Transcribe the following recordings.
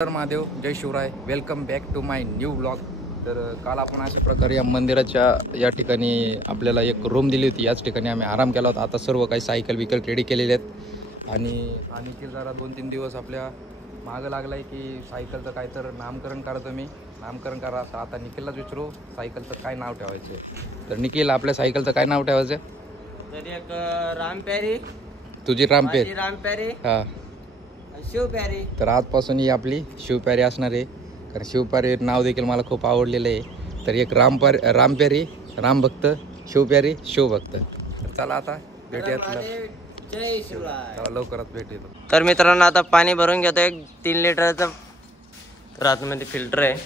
तर महादेव, जय Shivrai. Welcome back to my new blog. तर काल आपण अशा प्रकारे या मंदिराच्या या ठिकाणी आपल्याला एक रूम दिली होती. याच ठिकाणी आम्ही आराम केला होता. आता सर्व काही सायकल विकल रेडी केलेले आहेत आणि निखिल जरा 2-3 दिवस आपल्या मागं लागला आहे की सायकलचं काय तर नामकरण करा, तुम्ही नामकरण करा. तर आता निखिललाच विचारू सायकलचं काय नाव ठेवायचं. तर निखिल, आपल्या सायकलचं काय नाव ठेवायचं? तरी एक रामप्यारी. तुझी रामपेरी? रामप्यारी. हां, शिवप्यारी. तर आजपासून ही आपली शिवप्यारी असणार आहे. कारण शिवप्यारी नाव देखील मला खूप आवडलेलं आहे. तर एक रामप्यारी, रामभक्त, शिवप्यारी, शिवभक्त. तर चला आता भेटूयात. जय शिवराय. चला लवकरात भेटूया. तर मित्रांनो, आता पाणी भरून घेतो. एक 3 लिटरचं तर आतमध्ये फिल्टर आहे,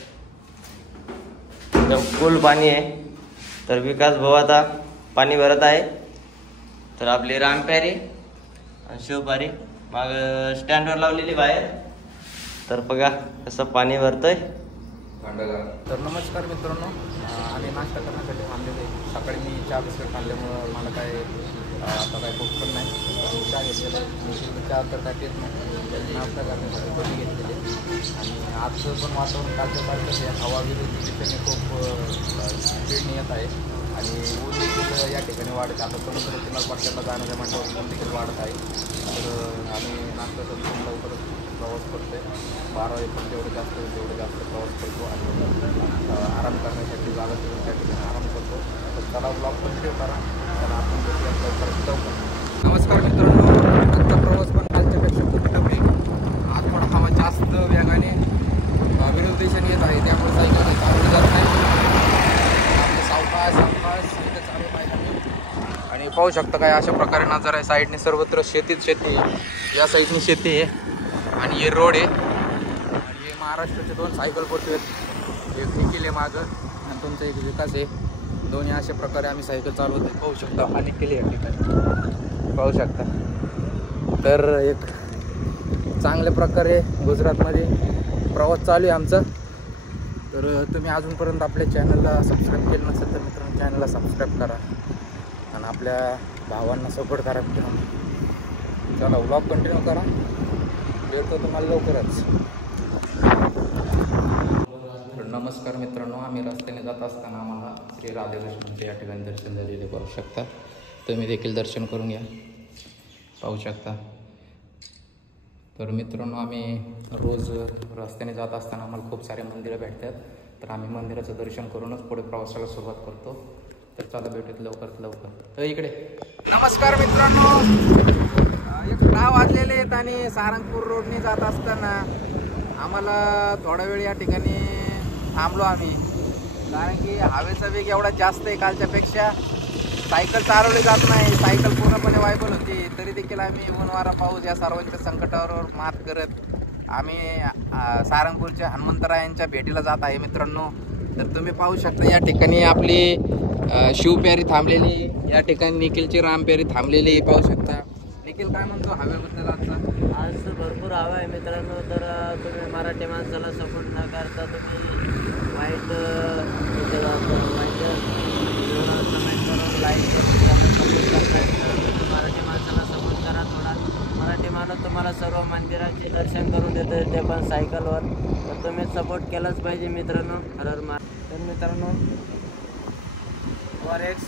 फुल पाणी आहे. तर विकास भाऊ आता पाणी भरत आहे. तर आपली रामप्यारी आणि शिवप्यारी मग स्टँडवर लावलेली बाहेर. तर बघा कसं पाणी भरतंय. तर नमस्कार मित्रांनो, आम्ही नाश्ता करण्यासाठी थांबलेले. सकाळी मी चहा बिस्किट खाल्ल्यामुळं मला काय आता काय भूक पण नाही. मी चहा घेतलेला आहे. चहा तर काय पेत नाही. नाश्ता करण्यासाठी कधी घेतलेले. आणि आजचं पण वातावरण कालच्या सारखंच आहे. हवा विरुद्ध दिशेने खूप स्पीडने येत आहे आणि ऊन देखील या ठिकाणी वाढत आहे. आता समुद्र किनारपट्ट्याला जाण्याच्या म्हटल्यावर ऊन देखील वाढत आहे. तर आम्ही नाश्ता करून लवकरच प्रवास करतो आहे. 12 वाजेपर्यंत जेवढं जास्त प्रवास करतो आणि आराम करण्यासाठी जागा ठेवून त्या ठिकाणी आराम करतो. तर चला ब्लॉग कंटिन्यू करा. तर आपण लवकर. नमस्कार मित्रांनो, आजचा प्रवास पण कालच्यापेक्षा खूप टफ आहे. आज पण हवा जास्त वेगाने विरुद्ध दिशेने येत आहे, त्यामुळे सायकल चालवली जात नाही. आपलं सावकाश इथं चालू पाहिजे. आणि पाहू शकता काय अशा प्रकारे नजर आहे. साईडने सर्वत्र शेतीच शेती आहे. या साईडने शेती आहे आणि हे रोड आहे. आणि हे महाराष्ट्राचे 2 सायकल पटू आहेत. एक निखिल आहे मागं आणि तुमचा एक विकास आहे. दोन्ही अशा प्रकारे आम्ही सायकल चालवतो. पाहू शकता आणि निखिल या ठिकाणी पाहू शकता. तर एक चांगल्या प्रकारे गुजरातमध्ये प्रवास चालू आहे आमचा. तर तुम्ही अजूनपर्यंत आपल्या चॅनलला सबस्क्राईब केलं नसेल तर मित्रांनो चॅनलला सबस्क्राईब करा आणि आपल्या भावांना सपोर्ट करा मित्रांनो. चला व्लॉग कंटिन्यू करा. भेटतो तुम्हाला लवकरच. तर नमस्कार मित्रांनो, आम्ही रस्त्याने जात असताना आम्हाला श्री राधाकृष्णांचे या ठिकाणी दर्शन झालेले पाहू शकता. तुम्ही देखील दर्शन करून घ्या. पाहू शकता. तर मित्रांनो, आम्ही रोज रस्त्याने जात असताना आम्हाला खूप सारे मंदिरं भेटतात. तर आम्ही मंदिराचं दर्शन करूनच पुढे प्रवासाला सुरुवात करतो. तर चला भेटूयात लवकरात लवकर. तर इकडे नमस्कार मित्रांनो, 11 वाजलेले आहेत आणि सारंगपूर रोडने जात असताना आम्हाला थोडा वेळ या ठिकाणी थांबलो आम्ही. कारण की हवेचा वेग एवढा जास्त आहे कालच्यापेक्षा. सायकल चालवली जात नाही. सायकल पूर्णपणे वायबल होती. तरी देखील आम्ही ऊन वारा पाऊस या सर्वांच्या संकटावर मात करत आम्ही सारंगपूरच्या हनुमंतरायांच्या भेटीला जात आहे मित्रांनो. तर तुम्ही पाहू शकता या ठिकाणी आपली शिवप्यारी थांबलेली, या ठिकाणी निखिलची रामप्यारी थांबलेली पाहू शकता. निखिल काय म्हणतो हवेबद्दल? आज भरपूर हवा आहे मित्रांनो. तर तुम्ही मराठी माणसाला सपोर्ट न करता तुम्ही वाईट कमेंट करून लाईक करून सपोर्ट करताय. तर मराठी माणसाला सपोर्ट करा थोडा. मराठी माणूस तुम्हाला सर्व मंदिराचे दर्शन करून देतो, ते पण सायकलवर. तर तुम्ही सपोर्ट केलाच पाहिजे मित्रांनो. तर मित्रांनो, फॉरेक्स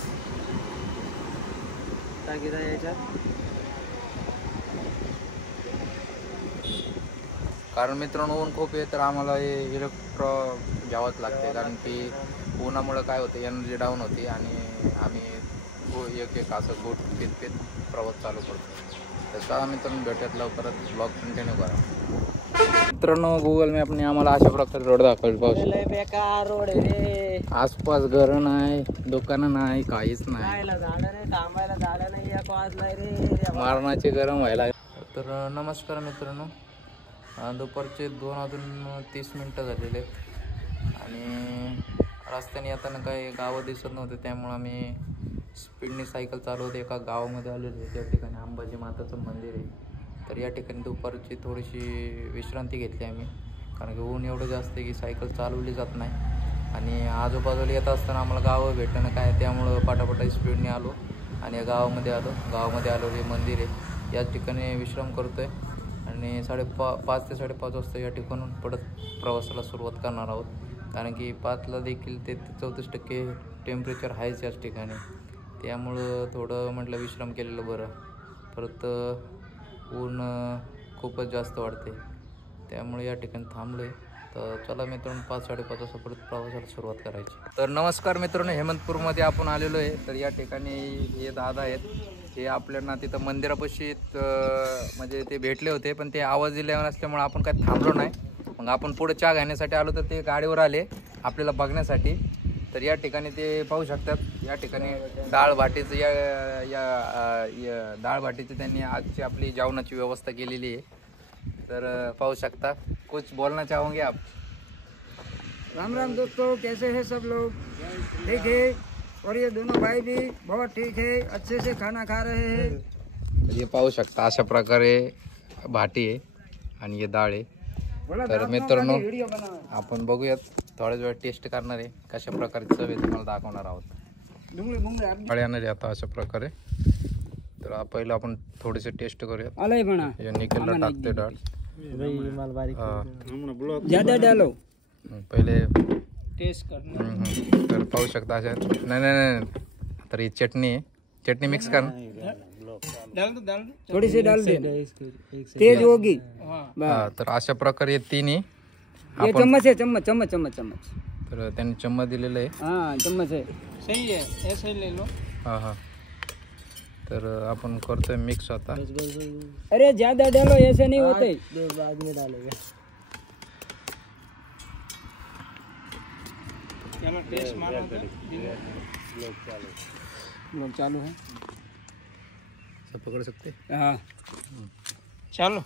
टाकीचा याच्यात कारण मित्रांनो ऊन खूप आहे तर आम्हाला हे इलेक्ट्रो घ्यावंच लागते. कारण की उन्हामुळं काय होतं, एनर्जी डाऊन होती आणि आम्ही एक असं गोट पित प्रवास चालू करतो. तर चला मित्रांनो भेटत लवकरच. ब्लॉग कंटिन्यू करा. मित्रांनो, गुगल मॅपने आम्हाला अशा प्रकारे रोड दाखवले. पाहू बेकार रोड आहे रे. आसपास घरं नाही, दुकानं नाही, काहीच नाही. झाडं नाही, थांबायला झाडं नाही. एक वाजलाय रे, मारणाचे गरम व्हायला. तर नमस्कार मित्रांनो, दुपारचे 2:30 झालेले आहेत आणि रस्त्याने येताना काही गावं दिसत नव्हते, त्यामुळं आम्ही स्पीडने सायकल चालवत एका गावामध्ये आलेलो आहे. त्या ठिकाणी अंबाजी माताचं मंदिर आहे. तर या ठिकाणी दुपारची थोडीशी विश्रांती घेतली आम्ही. कारण की ऊन एवढं जास्त आहे की सायकल चालवली जात नाही. आणि आजूबाजूला येत असताना आम्हाला गावं भेटलं ना काय, त्यामुळं पाटापाटा स्पीडने आलो आणि या गावामध्ये आलो. गावामध्ये आलो हे मंदिर आहे. याच ठिकाणी विश्राम करतो आहे. आणि 5 ते 5:30 वाजता या ठिकाणून परत प्रवासाला सुरुवात करणार आहोत. कारण की 5ला देखील ते 34% टेम्परेचर आहेच याच ठिकाणी. त्यामुळं थोडं म्हटलं विश्राम केलेलं बरं. परत ऊन खूपच जास्त वाढते, त्यामुळे या ठिकाणी थांबलो आहे. तर चला मित्रांनो 5-5:30 वाजता परत प्रवासाला सुरुवात करायची. तर नमस्कार मित्रांनो, हेमंतपूरमध्ये आपण आलेलो आहे. तर या ठिकाणी हे दादा आहेत, हे आपल्याला तिथं मंदिरापाशी म्हणजे ते भेटले होते, पण ते आवाज दिले नसल्यामुळे आपण काही थांबलो नाही. मग आपण पुढे चहा घेण्यासाठी आलो, तर ते गाडीवर आले आपल्याला बघण्यासाठी. तर या ठिकाणी ते पाहू शकतात, या ठिकाणी डाळ भाटीचं डाळ भाटीची त्यांनी आजची आपली जेवणाची व्यवस्था केलेली आहे. तर पाहू शकता. कुछ बोलना चाहोगे आप? राम राम दोस्तों, कैसे हैं सब लोग? ठीक है। और ये दोनों भाई भी बहुत ठीक है, अच्छे से खाना खा रहे हैं। तर हे पाहू शकता, अशा प्रकारे भाटी आहे आणि हे डाळ आहे. तर मित्रांनो आपण बघूयात, थोड्याच वेळ टेस्ट करणार आहे, कशा प्रकारे चव आहे तुम्हाला दाखवणार आहोत. डाळ येणार आहे आता अशा प्रकारे. तर पहिलं आपण थोडेसे टेस्ट करूयात. अलग बना हे निकेलला टाकते डाळ. ज्यादा डालो, पहिले टेस्ट करना। तर पाहू शकता अशा. नाही तर ही चटणी आहे, चटणी मिक्स कर. थोड़ी सी डाल दे, तेज होगी। तर अशा प्रकारे तिन्ही ये चम्मच है, चम्मच चम्मच चम्मच चम्मच। तर त्यांनी चम्मच दिलेलं आहे. हाँ चम्मच है, सही है, ऐसे ले लो। हां. तर आपण करतोय मिक्स आता. अरे ज्यादा डालो, ऐसे नहीं होते, बाद में डालेगा। लोग चालू है, सब पकड़ सकते. हाँ चलो।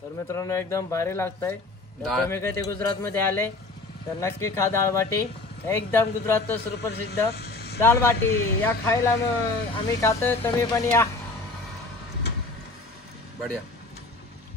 तर मित्रांनो एकदम भारी लागतंय. तर डाळ. तुम्ही कधी गुजरातमध्ये आले तर नक्की खा डाळबाटी. एकदम गुजरातचं सुप्रसिद्ध डाळबाटी या खायला. मग आम्ही खातोय, तुम्ही पण या. बढिया.